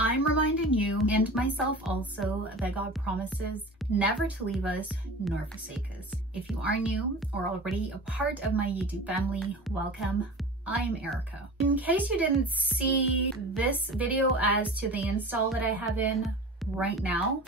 I'm reminding you and myself also that God promises never to leave us nor forsake us. If you are new or already a part of my YouTube family, welcome. I'm Erica. In case you didn't see this video as to the install that I have in right now,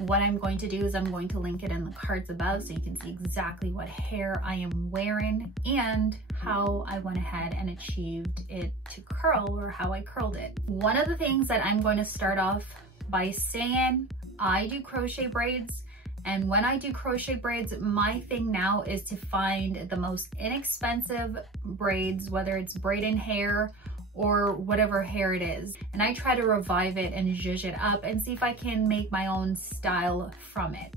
what I'm going to do is I'm going to link it in the cards above so you can see exactly what hair I am wearing and how I went ahead and achieved it to curl, or how I curled it. One of the things that I'm going to start off by saying, I do crochet braids, and when I do crochet braids, my thing now is to find the most inexpensive braids, whether it's braiding hair or whatever hair it is. And I try to revive it and zhuzh it up and see if I can make my own style from it.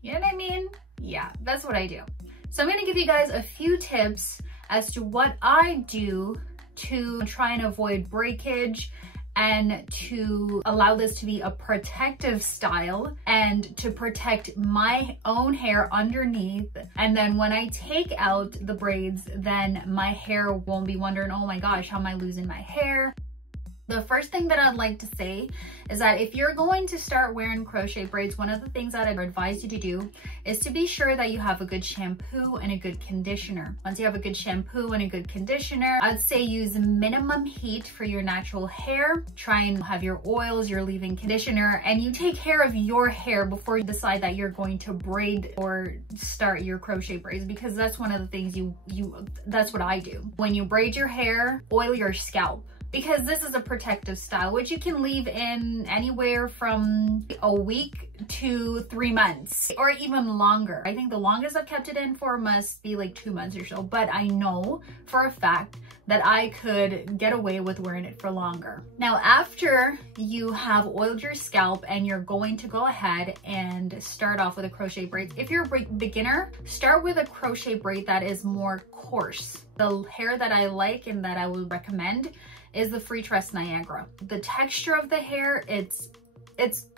You know what I mean? Yeah, that's what I do. So I'm gonna give you guys a few tips as to what I do to try and avoid breakage and to allow this to be a protective style and to protect my own hair underneath. And then when I take out the braids, then my hair won't be wondering, oh my gosh, how am I losing my hair? The first thing that I'd like to say is that if you're going to start wearing crochet braids, one of the things that I'd advise you to do is to be sure that you have a good shampoo and a good conditioner. Once you have a good shampoo and a good conditioner, I'd say use minimum heat for your natural hair. Try and have your oils, your leave-in conditioner, and you take care of your hair before you decide that you're going to braid or start your crochet braids, because that's one of the things that's what I do. When you braid your hair, oil your scalp, because this is a protective style, which you can leave in anywhere from a week to 3 months or even longer. I think the longest I've kept it in for must be like 2 months or so, but I know for a fact that I could get away with wearing it for longer. Now, after you have oiled your scalp and you're going to go ahead and start off with a crochet braid, if you're a beginner, start with a crochet braid that is more coarse. The hair that I like and that I would recommend is the Freetress Niagara. The texture of the hair, it's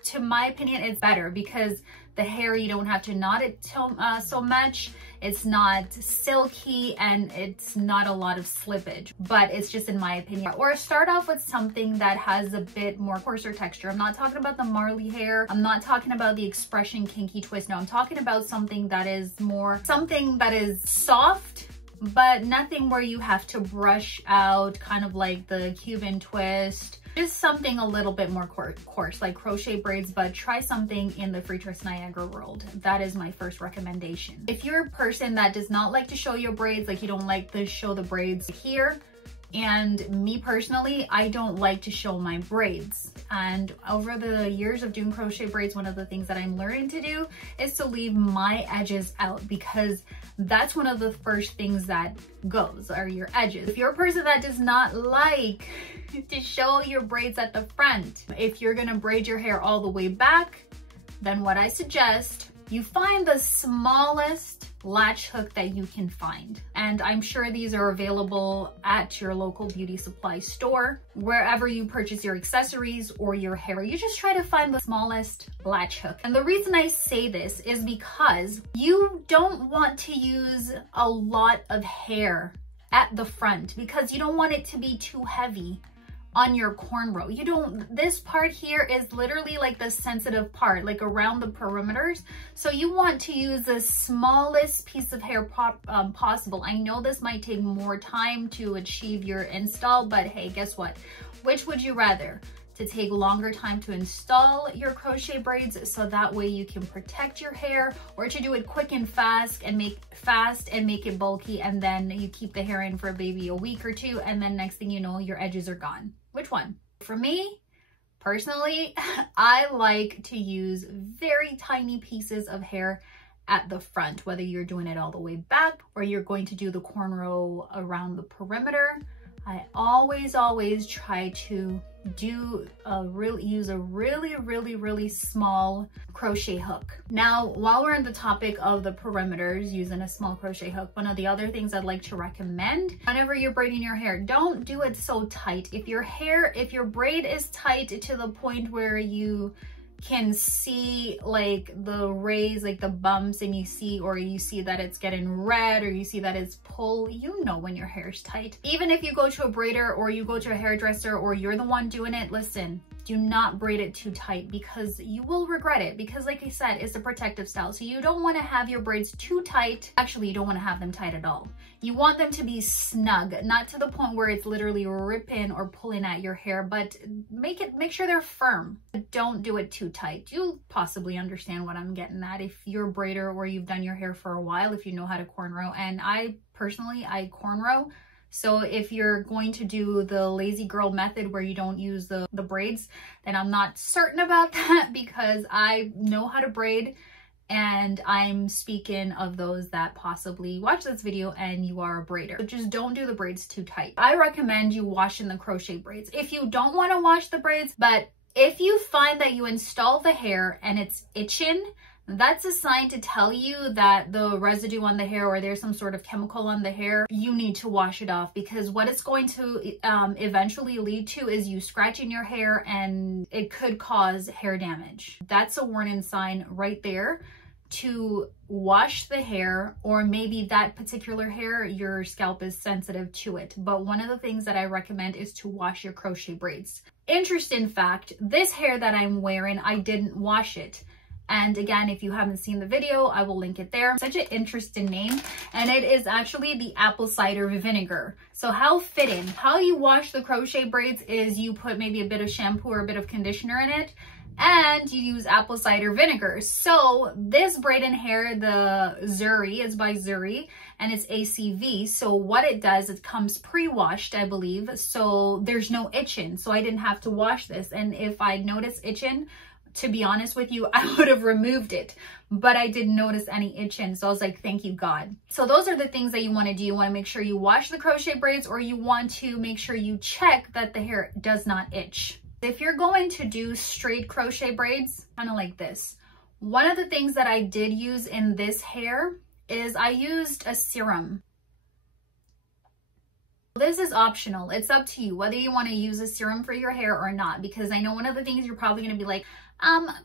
to my opinion, it's better because the hair, you don't have to knot it so much. It's not silky and it's not a lot of slippage, but it's just in my opinion. Or start off with something that has a bit more coarser texture. I'm not talking about the Marley hair. I'm not talking about the Expression Kinky Twist. No, I'm talking about something that is soft, but nothing where you have to brush out, kind of like the Cuban twist. Just something a little bit more coarse, like crochet braids, but try something in the Freetress Niagara world. That is my first recommendation. If you're a person that does not like to show your braids, like you don't like to show the braids here, and me personally, I don't like to show my braids. And over the years of doing crochet braids, one of the things that I'm learning to do is to leave my edges out, because that's one of the first things that goes, are your edges. If you're a person that does not like to show your braids at the front, if you're gonna braid your hair all the way back, then what I suggest, you find the smallest latch hook that you can find. And I'm sure these are available at your local beauty supply store, wherever you purchase your accessories or your hair. You just try to find the smallest latch hook. And the reason I say this is because you don't want to use a lot of hair at the front, because you don't want it to be too heavy on your cornrow. This part here is literally like the sensitive part, like around the perimeters. So you want to use the smallest piece of hair possible. I know this might take more time to achieve your install, but hey, guess what? Which would you rather? To take longer time to install your crochet braids so that way you can protect your hair, or to do it quick and fast and make it bulky, and then you keep the hair in for maybe a week or two, and then next thing you know, your edges are gone? Which one? For me, personally, I like to use very tiny pieces of hair at the front, whether you're doing it all the way back or you're going to do the cornrow around the perimeter. I always try to use a really small crochet hook. Now, while we're on the topic of the perimeters using a small crochet hook, one of the other things I'd like to recommend, whenever you're braiding your hair, don't do it so tight. If your braid is tight to the point where you can see like the rays, like the bumps, and you see that it's getting red, or you see that it's pull, you know when your hair is tight. Even if you go to a braider or you go to a hairdresser or you're the one doing it, listen, do not braid it too tight because you will regret it, because like I said, it's a protective style. So you don't want to have your braids too tight. Actually, you don't want to have them tight at all. You want them to be snug, not to the point where it's literally ripping or pulling at your hair, but make sure they're firm. Don't do it too tight. You'll possibly understand what I'm getting at if you're a braider or you've done your hair for a while, if you know how to cornrow. And I personally cornrow. So if you're going to do the lazy girl method where you don't use the braids, then I'm not certain about that, because I know how to braid, and I'm speaking of those that possibly watch this video and you are a braider. So just don't do the braids too tight. I recommend you washing the crochet braids. If you don't want to wash the braids, but if you find that you install the hair and it's itching, that's a sign to tell you that the residue on the hair, or there's some sort of chemical on the hair, you need to wash it off, because what it's going to eventually lead to is you scratching your hair, and it could cause hair damage. That's a warning sign right there to wash the hair, or maybe that particular hair, your scalp is sensitive to it. But one of the things that I recommend is to wash your crochet braids. Interesting fact, this hair that I'm wearing, I didn't wash it. And again, if you haven't seen the video, I will link it there. Such an interesting name. And it is actually the apple cider vinegar. So how fitting. How you wash the crochet braids is you put maybe a bit of shampoo or a bit of conditioner in it, and you use apple cider vinegar. So this braiding hair, the Zury, is by Zury, and it's ACV. So what it does, it comes pre-washed, I believe. So there's no itching. So I didn't have to wash this. And if I noticed itching, to be honest with you, I would have removed it, but I didn't notice any itching. So I was like, thank you, God. So those are the things that you want to do. You want to make sure you wash the crochet braids, or you want to make sure you check that the hair does not itch. If you're going to do straight crochet braids, kind of like this, one of the things that I did use in this hair is I used a serum. This is optional. It's up to you whether you want to use a serum for your hair or not, because I know one of the things you're probably going to be like,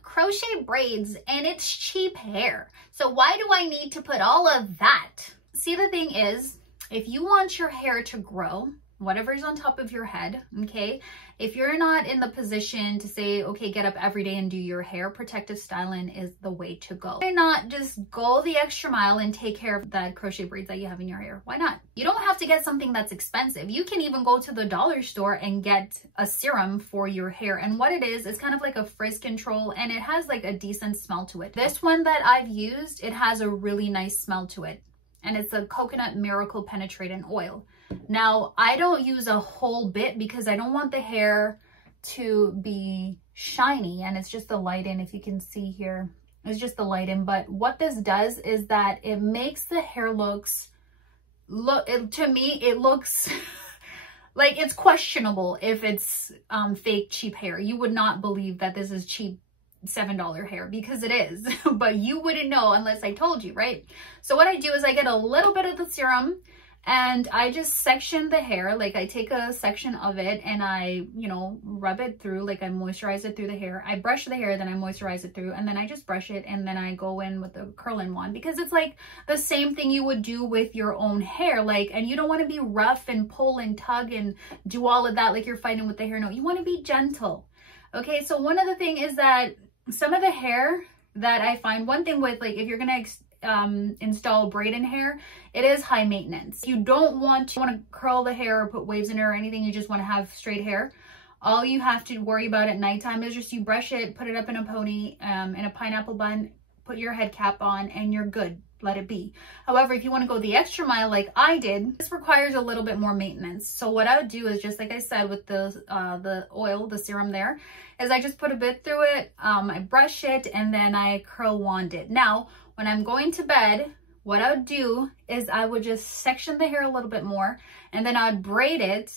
crochet braids and it's cheap hair, so why do I need to put all of that? See, the thing is, if you want your hair to grow, whatever's on top of your head, okay, if you're not in the position to say, okay, get up every day and do your hair, protective styling is the way to go. Why not just go the extra mile and take care of the crochet braids that you have in your hair? Why not? You don't have to get something that's expensive. You can even go to the dollar store and get a serum for your hair. And what it is, it's kind of like a frizz control, and it has like a decent smell to it. This one that I've used, it has a really nice smell to it. And it's a coconut miracle penetrating oil. Now, I don't use a whole bit because I don't want the hair to be shiny, and it's just the lighting. If you can see here, it's just the lighting. But what this does is that it makes the hair to me, it looks like it's questionable if it's fake cheap hair. You would not believe that this is cheap $7 hair, because it is, but you wouldn't know unless I told you, right? So what I do is I get a little bit of the serum, and I just section the hair. Like I take a section of it and I, you know, rub it through, like I moisturize it through the hair. I brush the hair, then I moisturize it through, and then I just brush it, and then I go in with the curling wand, because it's like the same thing you would do with your own hair. Like, and you don't want to be rough and pull and tug and do all of that like you're fighting with the hair. No, you want to be gentle. Okay, so one of the thing is that some of the hair that I find, one thing with, like, if you're gonna install braiding hair, it is high maintenance. You don't want to curl the hair or put waves in it or anything. You just want to have straight hair. All you have to worry about at nighttime is just you brush it, put it up in a pony, in a pineapple bun, put your head cap on, and you're good. Let it be. However, if you want to go the extra mile like I did, this requires a little bit more maintenance. So what I would do is, just like I said with the oil, the serum there, is I just put a bit through it, I brush it, and then I curl wand it. Now, when I'm going to bed, what I would do is I would just section the hair a little bit more, and then I'd braid it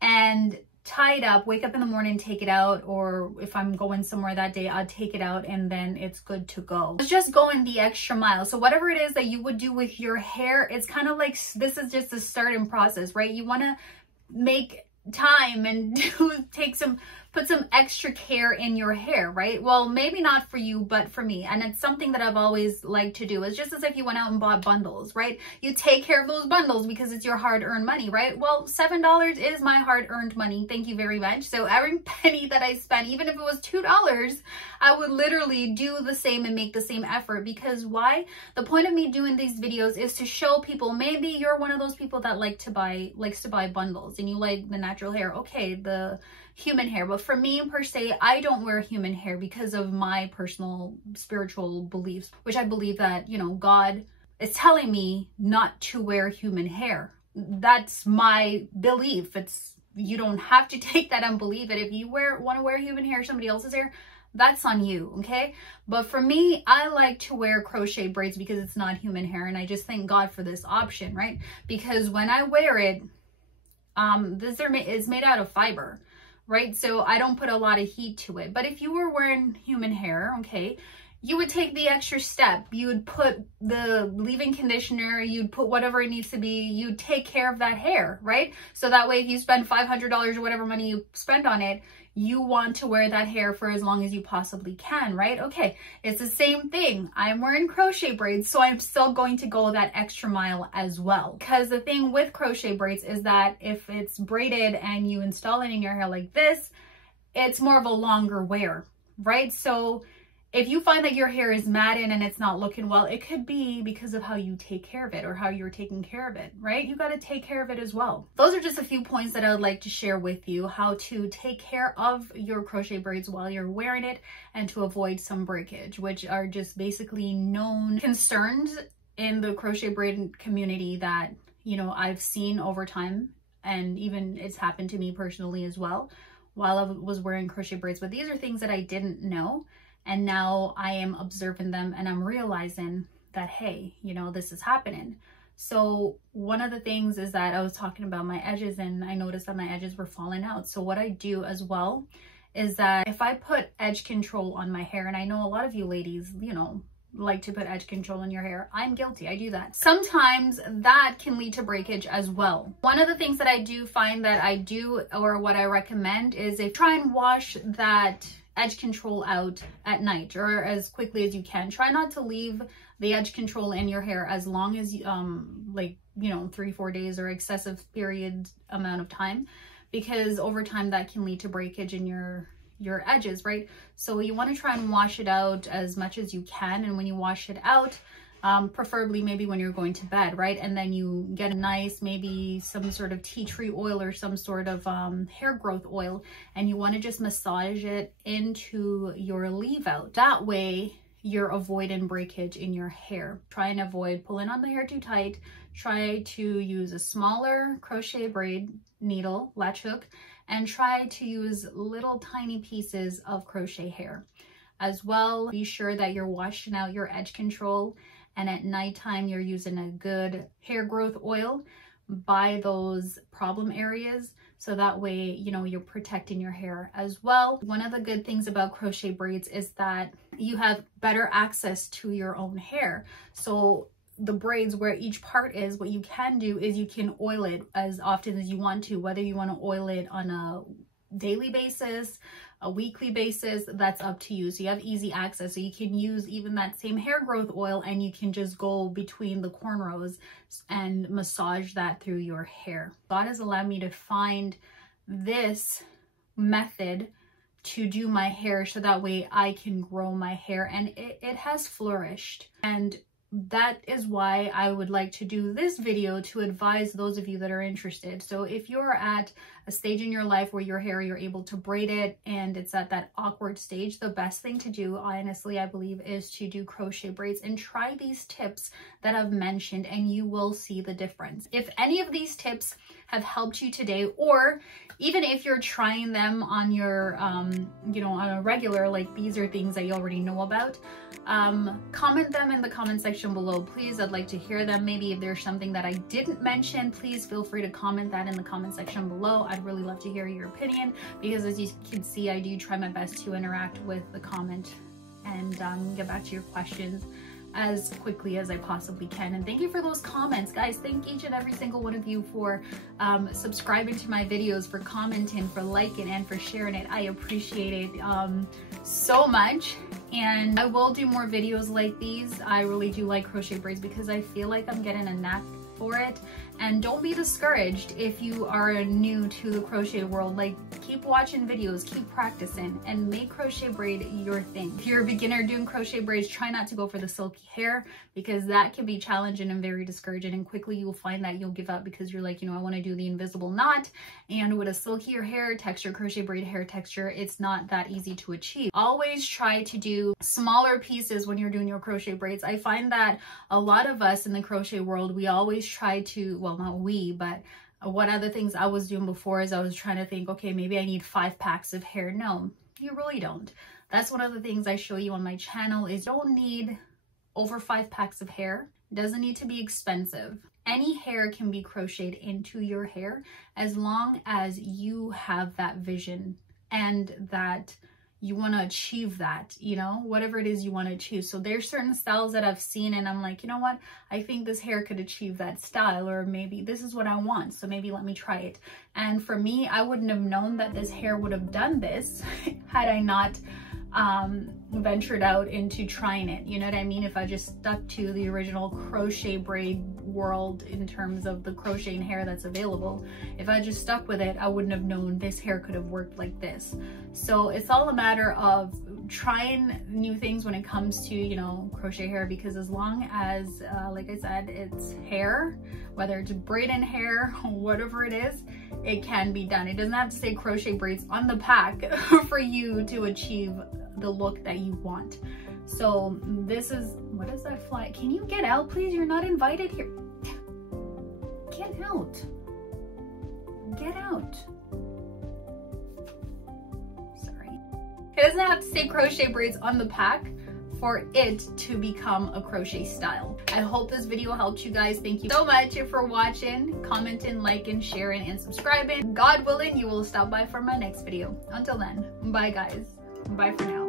and tie it up, wake up in the morning, take it out, or if I'm going somewhere that day, I'd take it out, and then it's good to go. It's just going the extra mile. So whatever it is that you would do with your hair, it's kind of like, this is just the starting process, right? You want to make time and take some put some extra care in your hair, right? Well, maybe not for you, but for me. And it's something that I've always liked to do. It's just as if you went out and bought bundles, right? You take care of those bundles because it's your hard-earned money, right? Well, $7 is my hard-earned money. Thank you very much. So every penny that I spent, even if it was $2, I would literally do the same and make the same effort. Because why? The point of me doing these videos is to show people, maybe you're one of those people that likes to buy bundles and you like the natural hair, okay, the human hair. But for me per se, I don't wear human hair because of my personal spiritual beliefs, which I believe that, you know, God is telling me not to wear human hair. That's my belief. You don't have to take that and believe it. If you want to wear human hair, somebody else's hair, that's on you, okay? But for me, I like to wear crochet braids because it's not human hair, and I just thank God for this option, right? Because when I wear it, this is made out of fiber, right? So I don't put a lot of heat to it. But if you were wearing human hair, okay, you would take the extra step. You would put the leave-in conditioner, you'd put whatever it needs to be, you'd take care of that hair, right? So that way, if you spend $500 or whatever money you spend on it, you want to wear that hair for as long as you possibly can, right? Okay, it's the same thing. I'm wearing crochet braids, so I'm still going to go that extra mile as well. Because the thing with crochet braids is that if it's braided and you install it in your hair like this, it's more of a longer wear, right? So if you find that your hair is matted and it's not looking well, it could be because of how you take care of it or how you're taking care of it, right? You got to take care of it as well. Those are just a few points that I would like to share with you, how to take care of your crochet braids while you're wearing it and to avoid some breakage, which are just basically known concerns in the crochet braid community that, you know, I've seen over time, and even it's happened to me personally as well while I was wearing crochet braids. But these are things that I didn't know. And now I am observing them and I'm realizing that, hey, you know, this is happening. So one of the things is that I was talking about my edges and I noticed that my edges were falling out. So what I do as well is that if I put edge control on my hair, and I know a lot of you ladies, you know, like to put edge control in your hair. I'm guilty, I do that. Sometimes that can lead to breakage as well. One of the things that I do find that I do, or what I recommend, is if try and wash that edge control out at night or as quickly as you can. Try not to leave the edge control in your hair as long as like, you know, 3-4 days or excessive period amount of time, because over time that can lead to breakage in your edges, right? So you want to try and wash it out as much as you can, and when you wash it out, preferably maybe when you're going to bed, right? And then you get a nice, maybe some sort of tea tree oil or some sort of hair growth oil, and you want to just massage it into your leave out. That way you're avoiding breakage in your hair. Try and avoid pulling on the hair too tight. Try to use a smaller crochet braid needle, latch hook, and try to use little tiny pieces of crochet hair. As well, be sure that you're washing out your edge control, and at nighttime you're using a good hair growth oil by those problem areas, so that way, you know, you're protecting your hair as well. One of the good things about crochet braids is that you have better access to your own hair. So the braids, where each part is, what you can do is you can oil it as often as you want to, whether you want to oil it on a daily basis, a weekly basis, that's up to you. So you have easy access, so you can use even that same hair growth oil and you can just go between the cornrows and massage that through your hair. God has allowed me to find this method to do my hair so that way I can grow my hair, and it has flourished. And that is why I would like to do this video, to advise those of you that are interested. So if you're at a stage in your life where your hair, you're able to braid it and it's at that awkward stage, the best thing to do, honestly, I believe, is to do crochet braids and try these tips that I've mentioned, and you will see the difference. If any of these tips have helped you today, or even if you're trying them on your, you know, on a regular, like these are things that you already know about, comment them in the comment section below, please. I'd like to hear them. Maybe if there's something that I didn't mention, please feel free to comment that in the comment section below. I'd really love to hear your opinion, because as you can see, I do try my best to interact with the comment and get back to your questions as quickly as I possibly can. And thank you for those comments, guys. Thank each and every single one of you for subscribing to my videos, for commenting, for liking, and for sharing it. I appreciate it so much. And I will do more videos like these. I really do like crochet braids because I feel like I'm getting a knack for it. And don't be discouraged if you are new to the crochet world. Like, keep watching videos, keep practicing, and make crochet braid your thing. If you're a beginner doing crochet braids, try not to go for the silky hair, because that can be challenging and very discouraging, and quickly you'll find that you'll give up because you're like, you know, I want to do the invisible knot. And with a silkier hair texture, crochet braid hair texture, it's not that easy to achieve. Always try to do smaller pieces when you're doing your crochet braids. I find that a lot of us in the crochet world, we always try to, well, not we, but what other things I was doing before is I was trying to think, okay, maybe I need 5 packs of hair. No, you really don't. That's one of the things I show you on my channel, is you don't need over 5 packs of hair. It doesn't need to be expensive. Any hair can be crocheted into your hair as long as you have that vision and that you want to achieve that, you know, whatever it is you want to achieve. So there's certain styles that I've seen and I'm like, you know what, I think this hair could achieve that style, or maybe this is what I want, so maybe let me try it. And for me, I wouldn't have known that this hair would have done this had I not ventured out into trying it, you know what I mean? If I just stuck to the original crochet braid world in terms of the crocheting hair that's available, if I just stuck with it, I wouldn't have known this hair could have worked like this. So it's all a matter of trying new things when it comes to, you know, crochet hair, because as long as like I said, it's hair, whether it's braiding hair, whatever it is, it can be done. It doesn't have to say crochet braids on the pack for you to achieve the look that you want. So this is, what is that fly? Can you get out, please? You're not invited here. Get out. Get out. Sorry. It doesn't have to say crochet braids on the pack for it to become a crochet style. I hope this video helped you guys. Thank you so much for watching, commenting, liking, sharing, and subscribing. God willing, you will stop by for my next video. Until then, bye guys. Bye for now.